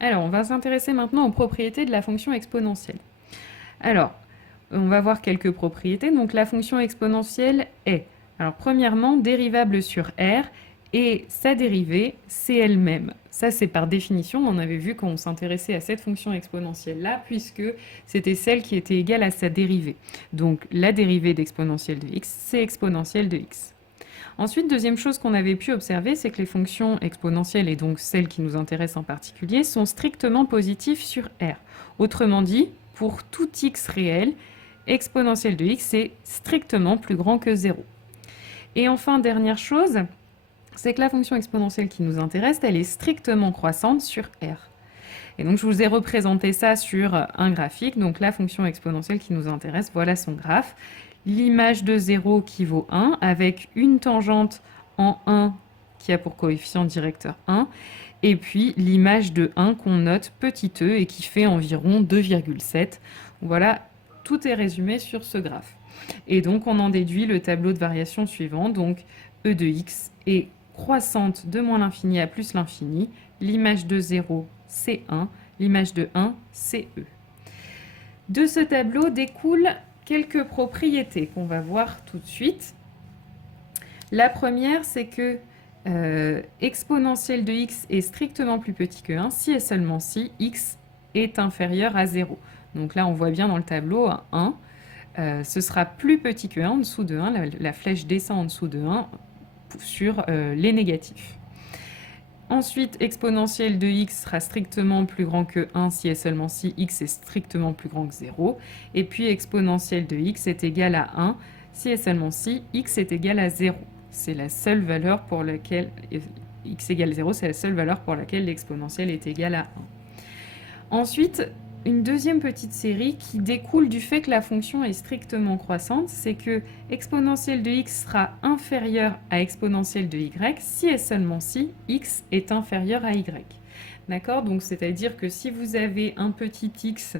Alors, on va s'intéresser maintenant aux propriétés de la fonction exponentielle. Alors, on va voir quelques propriétés. Donc, la fonction exponentielle est, alors premièrement, dérivable sur R et sa dérivée, c'est elle-même. Ça, c'est par définition, on avait vu quand on s'intéressait à cette fonction exponentielle-là, puisque c'était celle qui était égale à sa dérivée. Donc, la dérivée d'exponentielle de x, c'est exponentielle de x. Ensuite, deuxième chose qu'on avait pu observer, c'est que les fonctions exponentielles, et donc celles qui nous intéressent en particulier, sont strictement positives sur R. Autrement dit, pour tout x réel, exponentielle de x est strictement plus grand que 0. Et enfin, dernière chose, c'est que la fonction exponentielle qui nous intéresse, elle est strictement croissante sur R. Et donc, je vous ai représenté ça sur un graphique. Donc, la fonction exponentielle qui nous intéresse, voilà son graphe. L'image de 0 qui vaut 1, avec une tangente en 1 qui a pour coefficient directeur 1, et puis l'image de 1 qu'on note petit e et qui fait environ 2,7. Voilà, tout est résumé sur ce graphe. Et donc, on en déduit le tableau de variation suivant. Donc, e de x est croissante de moins l'infini à plus l'infini. L'image de 0, c'est 1. L'image de 1, c'est e. De ce tableau découlent quelques propriétés qu'on va voir tout de suite. La première, c'est que exponentielle de x est strictement plus petit que 1 si et seulement si x est inférieur à 0. Donc là, on voit bien dans le tableau 1. Ce sera plus petit que 1 en dessous de 1. La flèche descend en dessous de 1 sur les négatifs. Ensuite, exponentielle de x sera strictement plus grand que 1 si et seulement si x est strictement plus grand que 0. Et puis, exponentielle de x est égale à 1 si et seulement si x est égal à 0. C'est la seule valeur pour laquelle x égale 0, c'est la seule valeur pour laquelle l'exponentielle est égale à 1. Ensuite, une deuxième petite série qui découle du fait que la fonction est strictement croissante, c'est que exponentielle de x sera inférieure à exponentielle de y si et seulement si x est inférieur à y. D'accord? Donc, c'est-à-dire que si vous avez un petit x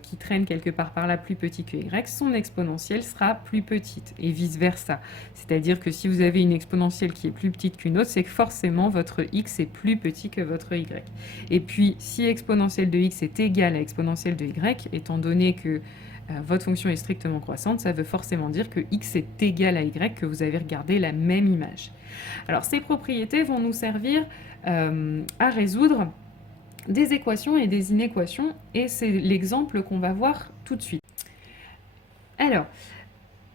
qui traîne quelque part par là plus petit que y, son exponentielle sera plus petite, et vice-versa. C'est-à-dire que si vous avez une exponentielle qui est plus petite qu'une autre, c'est que forcément votre x est plus petit que votre y. Et puis, si exponentielle de x est égale à exponentielle de y, étant donné que votre fonction est strictement croissante, ça veut forcément dire que x est égal à y, que vous avez regardé la même image. Alors, ces propriétés vont nous servir à résoudre des équations et des inéquations, et c'est l'exemple qu'on va voir tout de suite. Alors,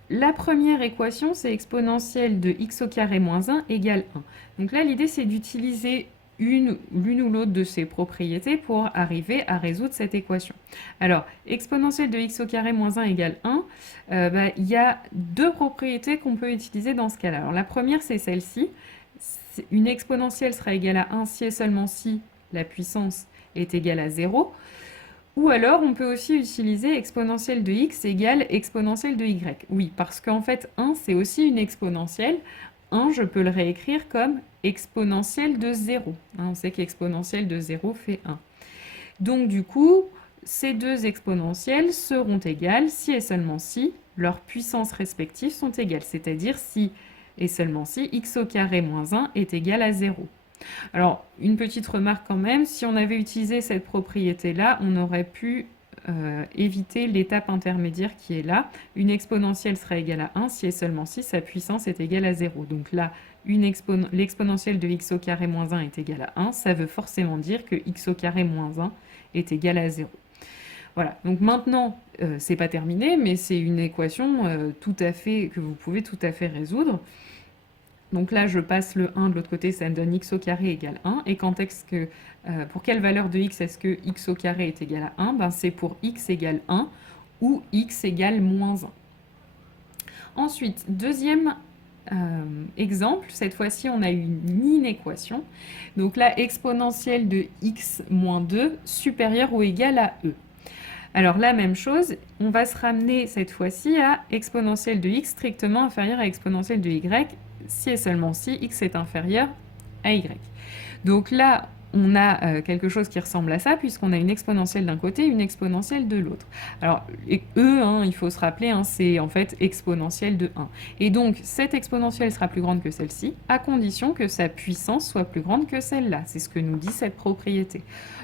la première équation, c'est exponentielle de x au carré moins 1 égale 1. Donc là, l'idée, c'est d'utiliser l'une ou l'autre de ces propriétés pour arriver à résoudre cette équation. Alors, exponentielle de x au carré moins 1 égale 1, il y a deux propriétés qu'on peut utiliser dans ce cas-là. Alors, la première, c'est celle-ci. Une exponentielle sera égale à 1 si et seulement si la puissance est égale à 0. Ou alors, on peut aussi utiliser exponentielle de x égale exponentielle de y. Oui, parce qu'en fait, 1, c'est aussi une exponentielle. 1, je peux le réécrire comme exponentielle de 0. On sait qu'exponentielle de 0 fait 1. Donc, du coup, ces deux exponentielles seront égales si et seulement si leurs puissances respectives sont égales. C'est-à-dire si et seulement si x au carré moins 1 est égal à 0. Alors, une petite remarque quand même, si on avait utilisé cette propriété-là, on aurait pu éviter l'étape intermédiaire qui est là. Une exponentielle sera égale à 1 si et seulement si sa puissance est égale à 0. Donc là, l'exponentielle de x au carré moins 1 est égale à 1. Ça veut forcément dire que x au carré moins 1 est égal à 0. Voilà, donc maintenant, c'est pas terminé, mais c'est une équation que vous pouvez tout à fait résoudre. Donc là, je passe le 1 de l'autre côté, ça me donne x au carré égale 1. Et quand est-ce que, pour quelle valeur de x est-ce que x au carré est égal à 1? C'est pour x égale 1 ou x égale moins 1. Ensuite, deuxième exemple, cette fois-ci, on a une inéquation. Donc là, exponentielle de x moins 2 supérieure ou égale à e. Alors la même chose, on va se ramener cette fois-ci à exponentielle de x strictement inférieure à exponentielle de y, si et seulement si x est inférieur à y. Donc là, on a quelque chose qui ressemble à ça, puisqu'on a une exponentielle d'un côté et une exponentielle de l'autre. Alors, E, il faut se rappeler, c'est en fait exponentielle de 1. Et donc, cette exponentielle sera plus grande que celle-ci, à condition que sa puissance soit plus grande que celle-là. C'est ce que nous dit cette propriété.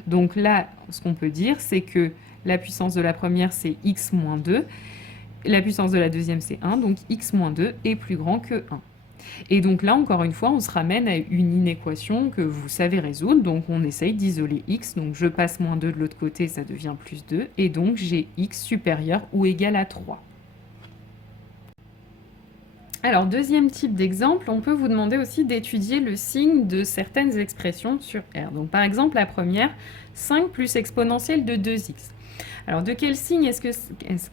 Donc là, ce qu'on peut dire, c'est que la puissance de la première, c'est x moins 2. La puissance de la deuxième, c'est 1, donc x moins 2 est plus grand que 1. Et donc là, encore une fois, on se ramène à une inéquation que vous savez résoudre. Donc on essaye d'isoler x. Donc je passe moins 2 de l'autre côté, ça devient plus 2. Et donc j'ai x supérieur ou égal à 3. Alors, deuxième type d'exemple, on peut vous demander aussi d'étudier le signe de certaines expressions sur R. Donc par exemple, la première, 5 plus exponentielle de 2x. Alors, de quel signe est-ce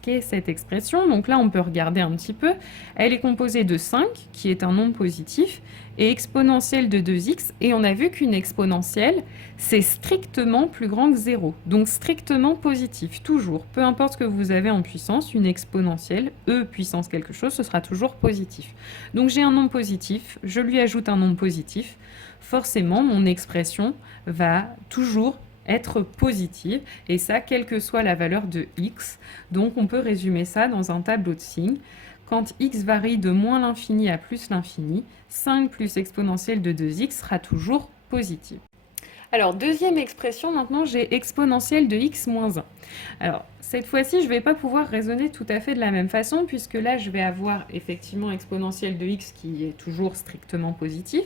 qu'est cette expression? Donc là, on peut regarder un petit peu. Elle est composée de 5, qui est un nombre positif, et exponentielle de 2x. Et on a vu qu'une exponentielle, c'est strictement plus grand que 0. Donc strictement positif, toujours. Peu importe ce que vous avez en puissance, une exponentielle, E puissance quelque chose, ce sera toujours positif. Donc j'ai un nombre positif, je lui ajoute un nombre positif. Forcément, mon expression va toujours être positive, et ça, quelle que soit la valeur de x. Donc on peut résumer ça dans un tableau de signes. Quand x varie de moins l'infini à plus l'infini, 5 plus exponentielle de 2x sera toujours positive. Alors, deuxième expression, maintenant, j'ai exponentielle de x moins 1. Alors, cette fois-ci, je ne vais pas pouvoir raisonner tout à fait de la même façon, puisque là, je vais avoir effectivement exponentielle de x qui est toujours strictement positif,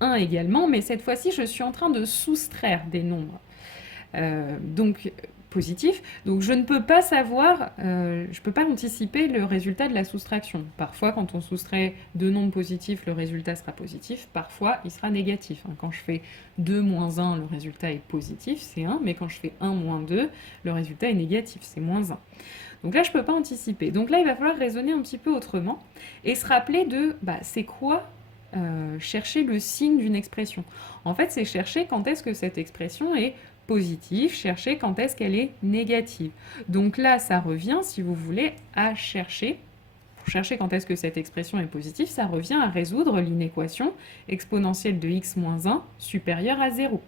1 également, mais cette fois-ci, je suis en train de soustraire des nombres. Donc positif. Donc je ne peux pas savoir, je ne peux pas anticiper le résultat de la soustraction. Parfois, quand on soustrait deux nombres positifs, le résultat sera positif. Parfois, il sera négatif. Quand je fais 2 moins 1, le résultat est positif, c'est 1. Mais quand je fais 1 moins 2, le résultat est négatif, c'est moins 1. Donc là, je ne peux pas anticiper. Donc là, il va falloir raisonner un petit peu autrement et se rappeler de, c'est quoi chercher le signe d'une expression. En fait, c'est chercher quand est-ce que cette expression est positive, chercher quand est-ce qu'elle est négative. Donc là, ça revient, si vous voulez, à chercher, pour chercher quand est-ce que cette expression est positive, ça revient à résoudre l'inéquation exponentielle de x moins 1 supérieure à 0.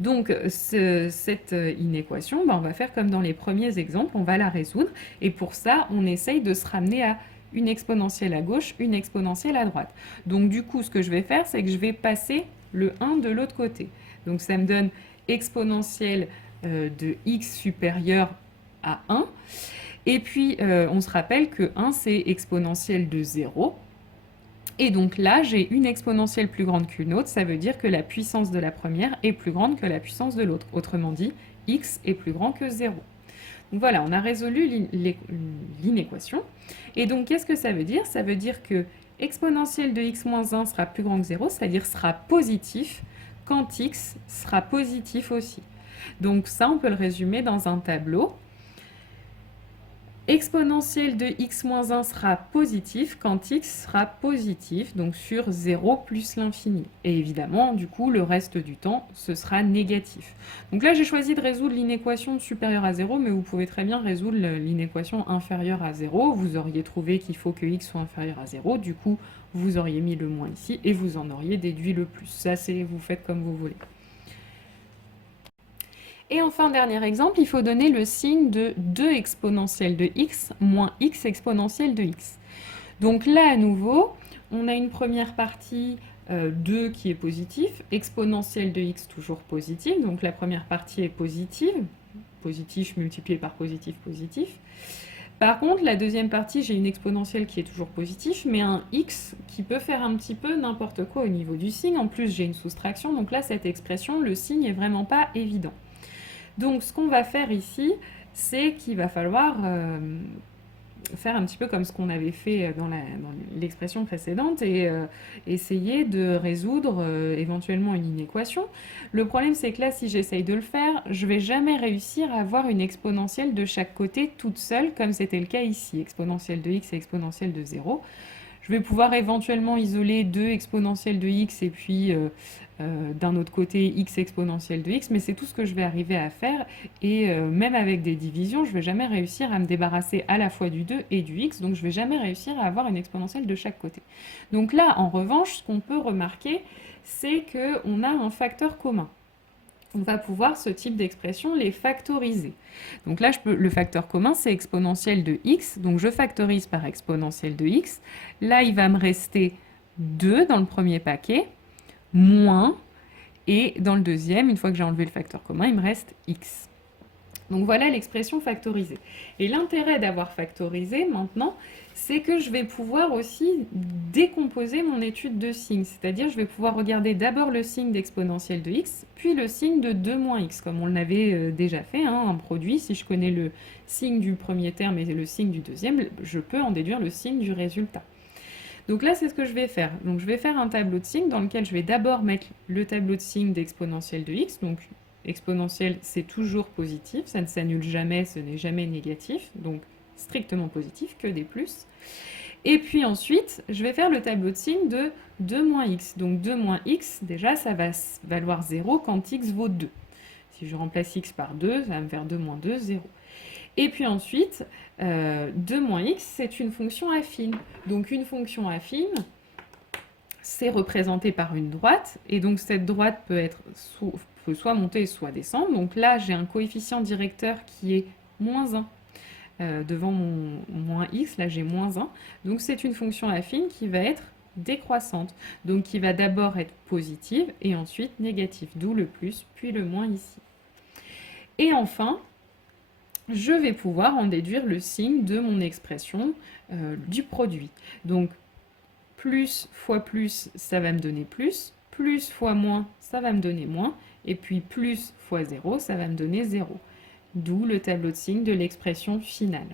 Donc cette inéquation, on va faire comme dans les premiers exemples, on va la résoudre, et pour ça, on essaye de se ramener à une exponentielle à gauche, une exponentielle à droite. Donc du coup, ce que je vais faire, c'est que je vais passer le 1 de l'autre côté. Donc ça me donne exponentielle de x supérieur à 1. Et puis, on se rappelle que 1, c'est exponentielle de 0. Et donc là, j'ai une exponentielle plus grande qu'une autre. Ça veut dire que la puissance de la première est plus grande que la puissance de l'autre. Autrement dit, x est plus grand que 0. Donc voilà, on a résolu l'inéquation. Et donc, qu'est-ce que ça veut dire? Ça veut dire que exponentielle de x moins 1 sera plus grand que 0, c'est-à-dire sera positif quand x sera positif aussi. Donc ça, on peut le résumer dans un tableau. Exponentielle de x moins 1 sera positif quand x sera positif, donc sur 0 plus l'infini. Et évidemment, du coup, le reste du temps, ce sera négatif. Donc là, j'ai choisi de résoudre l'inéquation supérieure à 0, mais vous pouvez très bien résoudre l'inéquation inférieure à 0. Vous auriez trouvé qu'il faut que x soit inférieur à 0. Du coup, vous auriez mis le moins ici et vous en auriez déduit le plus. Ça, vous faites comme vous voulez. Et enfin, dernier exemple, il faut donner le signe de 2 exponentielle de x moins x exponentielle de x. Donc là, à nouveau, on a une première partie 2 qui est positive, exponentielle de x toujours positive, donc la première partie est positive, positif multiplié par positif, positif. Par contre, la deuxième partie, j'ai une exponentielle qui est toujours positive, mais un x qui peut faire un petit peu n'importe quoi au niveau du signe. En plus, j'ai une soustraction, donc là, cette expression, le signe n'est vraiment pas évident. Donc, ce qu'on va faire ici, c'est qu'il va falloir faire un petit peu comme ce qu'on avait fait dans l'expression précédente et essayer de résoudre éventuellement une inéquation. Le problème, c'est que là, si j'essaye de le faire, je ne vais jamais réussir à avoir une exponentielle de chaque côté toute seule, comme c'était le cas ici, exponentielle de x et exponentielle de 0. Je vais pouvoir éventuellement isoler 2 exponentielles de x et puis d'un autre côté x exponentielle de x, mais c'est tout ce que je vais arriver à faire et même avec des divisions, je ne vais jamais réussir à me débarrasser à la fois du 2 et du x, donc je ne vais jamais réussir à avoir une exponentielle de chaque côté. Donc là, en revanche, ce qu'on peut remarquer, c'est qu'on a un facteur commun. On va pouvoir, ce type d'expression, les factoriser. Donc là, le facteur commun, c'est exponentielle de x. Donc je factorise par exponentielle de x. Là, il va me rester 2 dans le premier paquet, moins, et dans le deuxième, une fois que j'ai enlevé le facteur commun, il me reste x. Donc voilà l'expression factorisée. Et l'intérêt d'avoir factorisé maintenant, c'est que je vais pouvoir aussi décomposer mon étude de signes. C'est-à-dire je vais pouvoir regarder d'abord le signe d'exponentielle de x, puis le signe de 2 moins x, comme on l'avait déjà fait, hein, un produit. Si je connais le signe du premier terme et le signe du deuxième, je peux en déduire le signe du résultat. Donc là, c'est ce que je vais faire. Donc je vais faire un tableau de signes dans lequel je vais d'abord mettre le tableau de signes d'exponentielle de x, donc exponentielle, c'est toujours positif, ça ne s'annule jamais, ce n'est jamais négatif, donc strictement positif, que des plus. Et puis ensuite, je vais faire le tableau de signes de 2 moins x. Donc 2 moins x, déjà, ça va valoir 0 quand x vaut 2. Si je remplace x par 2, ça va me faire 2 moins 2, 0. Et puis ensuite, 2 moins x, c'est une fonction affine. Donc une fonction affine, c'est représenté par une droite, et donc cette droite peut soit monter, soit descendre. Donc là, j'ai un coefficient directeur qui est moins 1. Devant mon moins x, là j'ai moins 1. Donc c'est une fonction affine qui va être décroissante. Donc qui va d'abord être positive et ensuite négative, d'où le plus, puis le moins ici. Et enfin, je vais pouvoir en déduire le signe de mon expression du produit. Donc plus fois plus, ça va me donner plus fois moins, ça va me donner moins, et puis plus fois 0, ça va me donner 0. D'où le tableau de signes de l'expression finale.